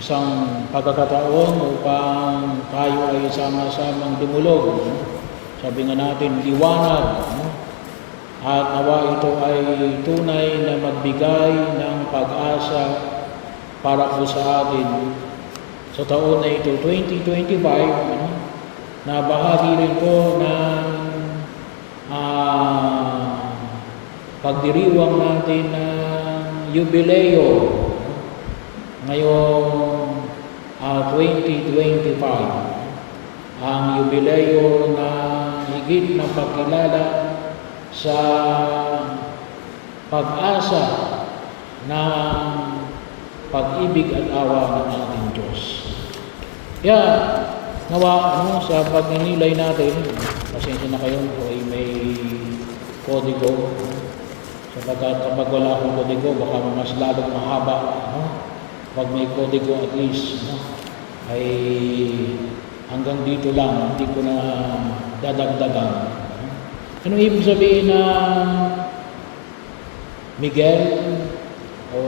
isang pagkakataon upang tayo ay sama-samang dumulog. Sabi nga natin, liwanag. At nawa ito ay tunay na magbigay ng pag-asa para po sa atin. Sa taon na ito, 2025, na bahagi rin po ng pagdiriwang natin ng jubileo ngayong 2025. Ang jubileo na higit na pagkilala sa pag-asa ng pag-ibig at awa ng ating Diyos. Kaya, nawa, sa pagninilay natin, pasensya na kayo kung ay may kodigo. Sapagkat kapag wala akong kodigo, baka mas lalong mahaba. Pag may kodigo at least, ay hanggang dito lang, hindi ko na dadagdagan. Ano ibig sabihin na Miguel o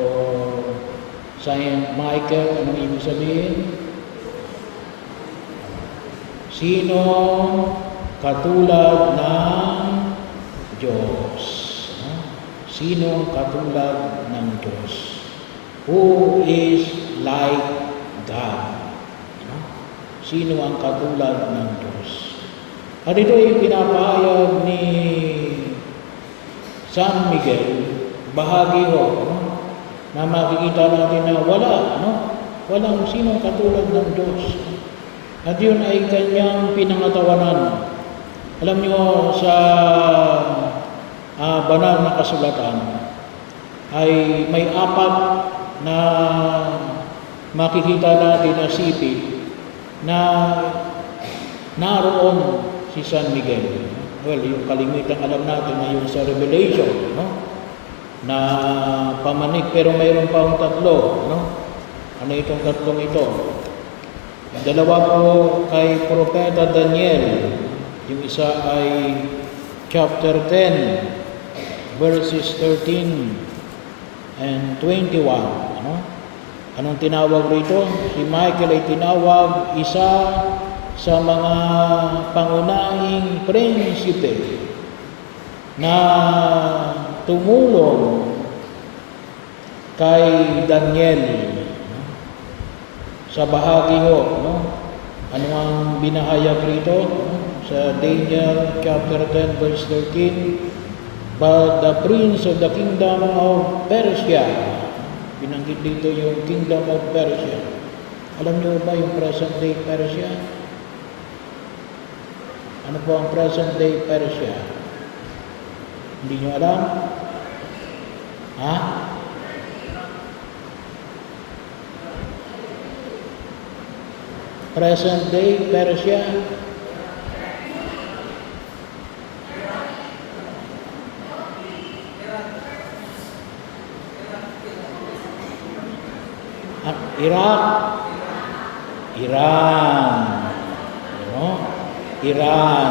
Saint Michael? Ano ibig sabihin? Sino katulad ng Diyos? Sino katulad ng Diyos? Who is like God? Sino ang katulad ng Diyos? At ito ay pinapahayag ni San Miguel, bahagi na makikita natin na walang sinong katulad ng Diyos. At yun ay kanyang pinangatawanan. Alam niyo, sa banal na kasulatan ay may apat na makikita natin na sipit na naroon si San Miguel. Well, yung kalimitan alam natin na yung sa Revelation, na pamanik, pero mayroon pa akong tatlo. Ano itong tatlong ito? Dalawa po kay Propeta Daniel. Yung isa ay chapter 10, verses 13 and 21. Anong tinawag rito? Si Michael ay tinawag isa sa mga pangunahing prinsipe na tumulong kay Daniel sa bahagi ano ang binahayag rito sa Daniel chapter 10 verse 13. But the prince of the kingdom of Persia, binanggit dito yung kingdom of Persia. Alam niyo ba yung present day Persia? Ano po ang present day Persia? Hindi niyo alam? Present day Persia? Iraq? Iran. Iran.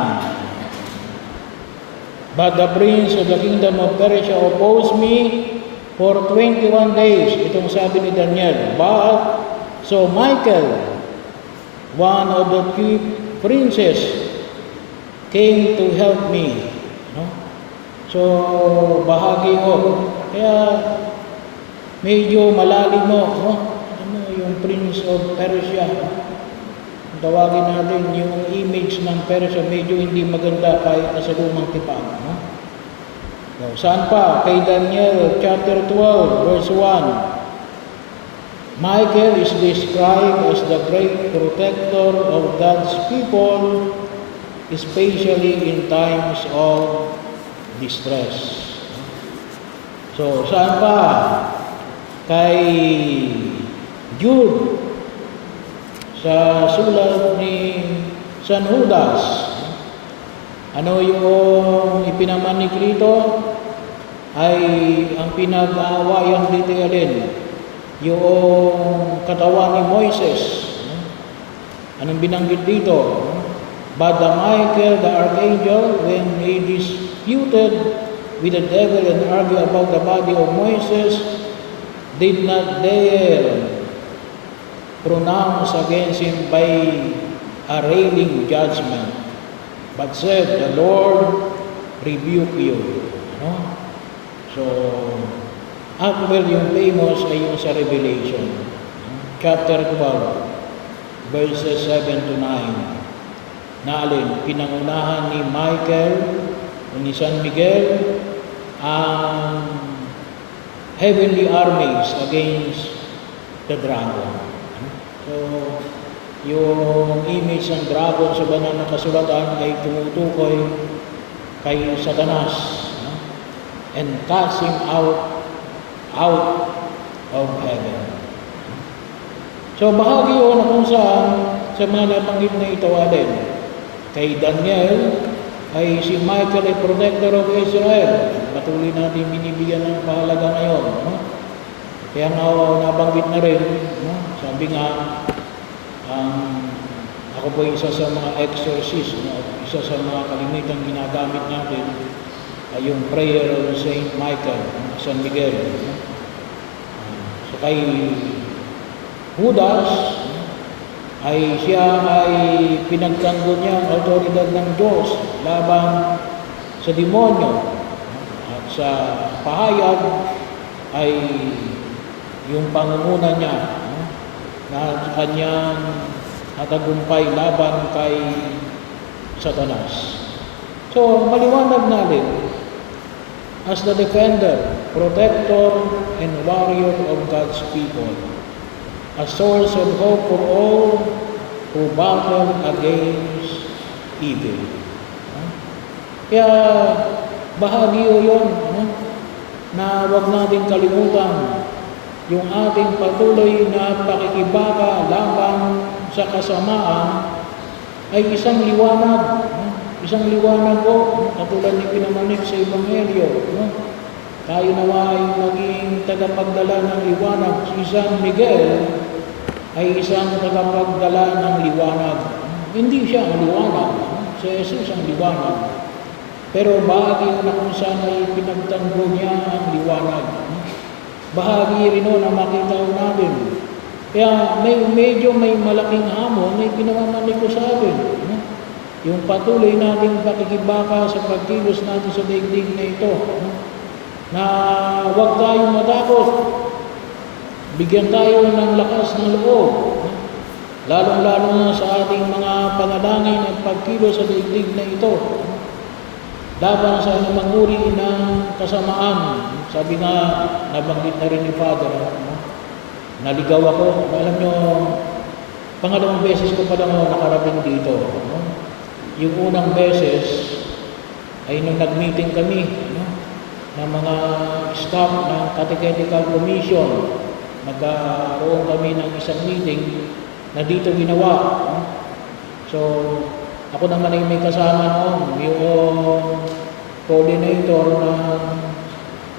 But the prince of the kingdom of Persia opposed me for 21 days. Itong sabi ni Daniel. But, so Michael, one of the chief princes, came to help me. So, bahagi Kaya, medyo malalim yung prince of Persia. Tawagin natin yung image ng Persia, medyo hindi maganda kahit nasa lumang tipan. Saan pa? Kay Daniel chapter 12 verse 1. Michael is described as the great protector of God's people, especially in times of distress. So, saan pa? Kay Jude, sa sulat ni San Judas. Ano yung ipinamanik rito? Ay ang pinag-aawayan dito alin? Yung katawan ni Moises. Anong binanggit dito? But the Michael, the archangel, when he disputed with the devil and argued about the body of Moses, did not dare pronounced against him by a railing judgment, but said, "The Lord rebuke you." No? So, actually, yung famous ay yung sa Revelation, chapter 12, verses 7 to 9. Na alin, pinangunahan ni Michael o ni San Miguel ang heavenly armies against the dragon. So, yung image ng dragon sa banal na kasulatan ay tumutukoy kay Satanas, and cast him out of heaven. So, bahagi yun na kung saan sa mga nabanggit na ito alin. Kay Daniel ay si Michael ay protector of Israel. Patuloy natin binibigyan ng pahalaga ngayon. No? Kaya nga nabanggit na rin, no? Sabi nga, ako po isa sa mga exorcist, no? Isa sa mga kalimitang ginagamit natin ay yung prayer of Saint Michael, San Miguel. No? So kay Judas, ay siya ay pinagtanggol niya ang autoridad ng Diyos laban sa demonyo. At sa pahayag ay yung pangunguna niya na kanyang natagumpay laban kay Satanas. So, maliwanag natin, as the defender, protector, and warrior of God's people, a source of hope for all who battle against evil. Kaya bahagi yun, na huwag natin kalimutan yung ating patuloy na pakikibaka laban sa kasamaan ay isang liwanag. Isang liwanag po, katulad ni pinamanik sa Ebanghelyo. Tayo nawa ay maging tagapagdala ng liwanag. Si San Miguel ay isang tagapagdala ng liwanag. Hindi siya ang liwanag. Si Jesus ang liwanag. Pero bahagi na kung saan ay pinagtanggol niya ang liwanag. Bahagi rin na makita natin. Kaya medyo may malaking hamon, may pinamamanik ko sa atin. Yung patuloy nating pakikibaka sa pagkilos natin sa daigdig na ito. Na huwag tayong matakot. Bigyan tayo ng lakas ng loob. Lalong-lalo na sa ating mga panalangin at pagkilos sa daigdig na ito. Laban sa anumang uri ng kasamaan. Sabi nga, nabanggit na rin ni Father, naligaw ako. Alam nyo, pangalawang beses ko pa lang nakarating dito. Yung unang beses ay nung nag-meeting kami ng mga staff ng Catechetical Commission. Nagkaroon kami ng isang meeting na dito ginawa. So, ako naman ay may kasama noon, yung coordinator ng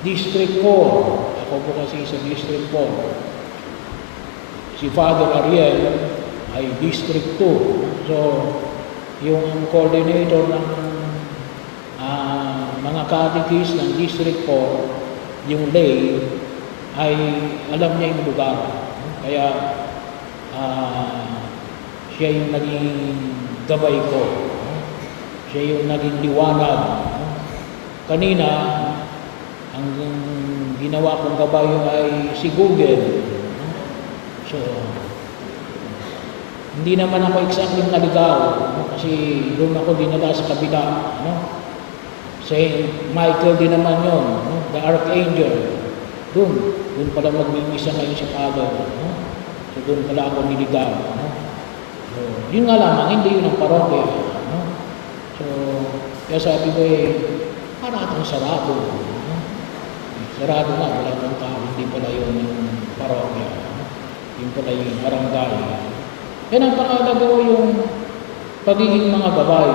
District 4. Ako po kasi sa District 4. Si Father Ariel ay District 2. So, yung coordinator ng mga catechist ng District 4, yung lay, ay alam niya yung lugar. Kaya siya yung naging gabay ko. Siya yung naging liwanag. Kanina, ang ginawa kong gabay ay si Google. So, hindi naman ako exactly naligaw, kasi doon ako dinala sa kabila. Saint Michael din naman yun, the Archangel. Doon pala magmimisa ngayon si Father. So doon pala ako niligaw. So, yun nga lamang, hindi yun ang parokya. So, kaya sabi ko para itong sarado. Sarado nga, wala pang tao, hindi pala yun yung parokya. Yun pala yung barangay. Yan ang pakalaga yung pagiging mga gabay.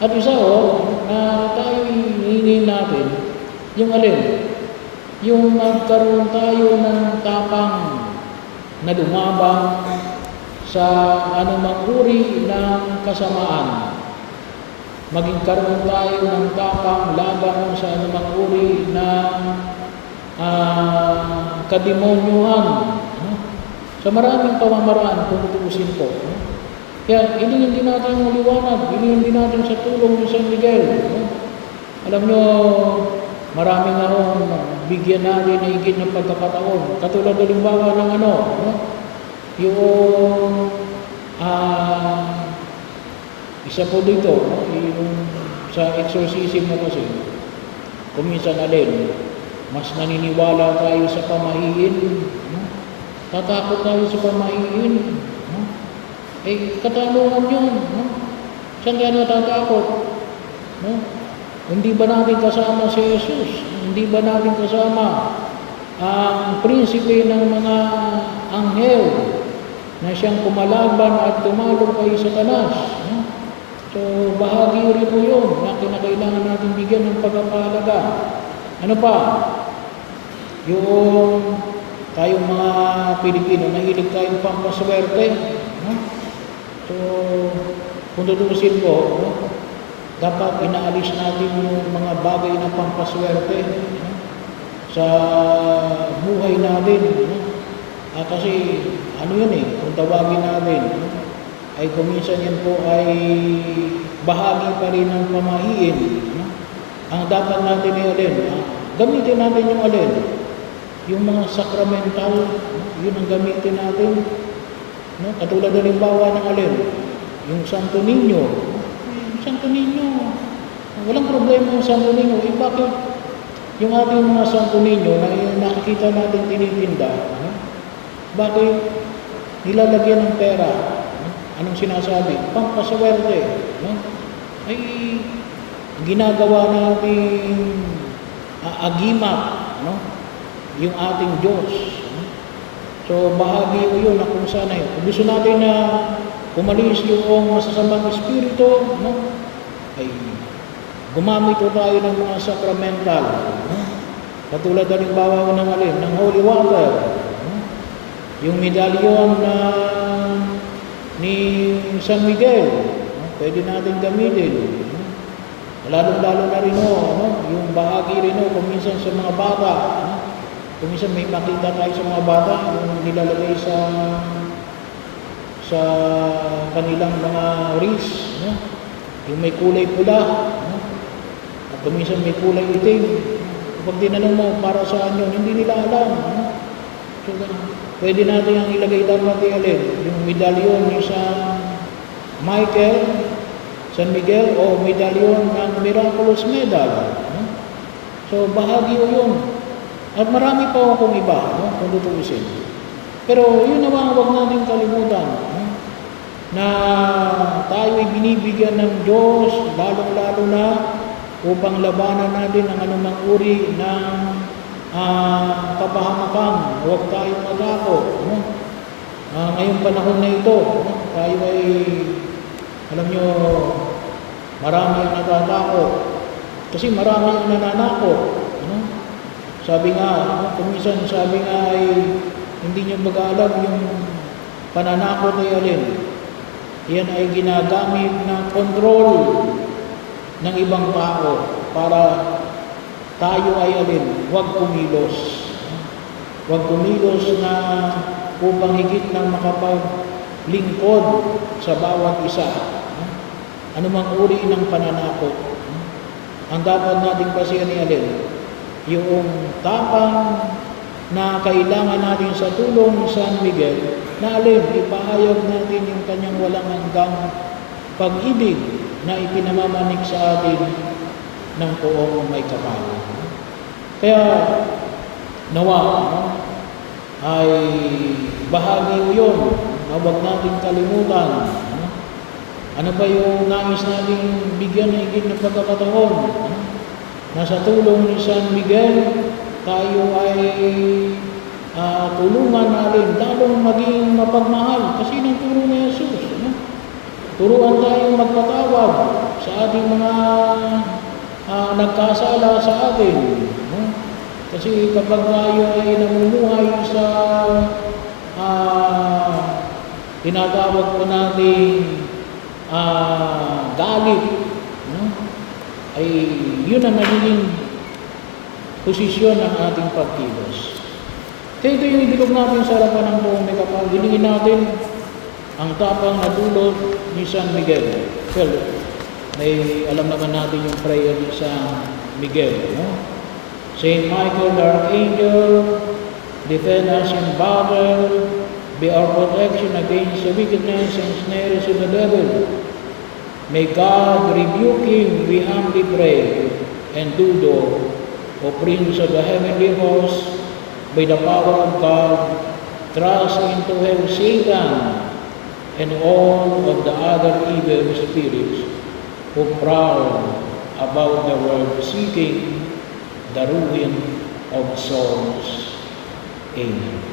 At isa na tayo hihingin natin, yung alin, yung magkaroon tayo ng tapang na lumaban sa anumang uri ng kasamaan. Maging karoon tayo ng tapang laban sa anumang uri ng kademonyuhan. Sa maraming pamamaraan kung tutuusin po. No? Kaya hilingin din natin yung liwanag, hilingin din natin sa tulong ng San Miguel. No? Alam nyo, maraming bigyan natin na higit ng pagkakataon. Katulad halimbawa ng no? Yung isa po dito, no? Yung sa exorcism mo kasi, kuminsan alin, mas naniniwala tayo sa pamahiin. No? Tatakot tayo sa pamahiin. No? Katanungan yun. No? Saan tayo natatakot? No? Hindi ba natin kasama si Jesus? Hindi ba natin kasama ang prinsipe ng mga anghel na siyang kumalaban at tumalong sa Satanas? No? So, bahagi rin po yun na kinakailangan natin bigyan ng pagpapahalaga. Ano pa? Yung tayong mga Pilipino, nahilig tayong pampaswerte. No? So, kung tutusin ko, no? Dapat inaalis natin yung mga bagay na pampaswerte, no? Sa buhay natin. No? Kasi, ano yun kung tawagin natin, no? Ay kuminsan yan po ay bahagi pa rin ng pamahiin. No? Ang dapat natin ay alin, gamitin natin yung alin, yung mga sacramental, yun ang gamitin natin. No? Katulad na limbawa ng alin, yung Santo Niño. Yung Santo Niño, walang problema yung Santo Niño. Bakit yung ating mga Santo Niño na nakikita natin tinitinda, no? Bakit nilalagyan ng pera? No? Anong sinasabi? Pampaswerte. No? Ay ginagawa natin agimat, no? Yung ating Diyos. No? So bahagi yun na kung saan kung gusto natin na umalis yung masasamang espiritu, no? Ay gumamit tayo ng mga sacramental. No? Katulad halimbawa ng alin, ng holy water. No? Yung medalyon na ni San Miguel, no? Pwede natin gamitin. No? Lalo-lalo na rin yung bahagi rin kuminsan sa mga bata. No? Kuminsan may makita tayo sa mga bata, yung nilalagay sa kanilang mga wrist, no? Yung may kulay pula, no? At kuminsan may kulay itim. Kapag tinanong mo para saan yun, hindi nila alam. No? So, pwede natin ang ilagay dapat yung medalyon ni San Miguel o medalyon ng Miraculous Medal. No? So bahagi yun. At marami pa akong iba, no? Kung tutuusin. Pero yun naman huwag natin kalimutan, no? Na tayo ay binibigyan ng Diyos, lalong-lalo na upang labanan natin ang anumang uri ng kapahamakan. Huwag tayong matakot. No? Ngayong panahon na ito, no? Tayo ay, alam nyo, marami ang natatakot. Kasi marami ang nananakot. No? Sabi nga, kuminsan sabi nga ay hindi nyo mag-alam yung pananakot ay alin. Yan ay ginagamit ng control ng ibang tao para tayo ay alin, huwag kumilos. Huwag kumilos na upang higit ng makapaglingkod sa bawat isa. Ano mang uri ng pananakot. Ang dapat natin kasi alin, yung tapang na kailangan natin sa tulong ni San Miguel, na alin, ipahayag natin yung kanyang walang hanggang pag-ibig na ipinamamanik sa atin ng poong may kapal. Kaya nawa, no? Ay bahagi yun na huwag natin kalimutan. No? Ano pa yung nais nating bigyan ng higit na pagkakataon? No? Na sa tulong ni San Miguel, tayo ay tulungan natin, lalong maging mapagmahal. Kasi nang turo ni Jesus, no? Turuan tayong magpatawad sa ating mga nagkasala sa atin. No? Kasi kapag tayo ay namumuhay sa tinatawag po natin galit, no? Ay yun ang nagiging posisyon ng ating pagkilos. Kaya ito yung ibilog natin sa harapan ng buong may kapal. Hilingin natin ang tapang na dulot ni San Miguel. Well, may alam naman natin yung prayer ni San Miguel. No? Saint Michael the Archangel, defend us in battle, be our protection against the wickedness and snares of the devil. May God rebuke him, we humbly pray, and Dudo, O Prince of the heavenly host, by the power of God, thrust into hell Satan and all of the other evil spirits who prowl about the world seeking the ruin of souls. Amen.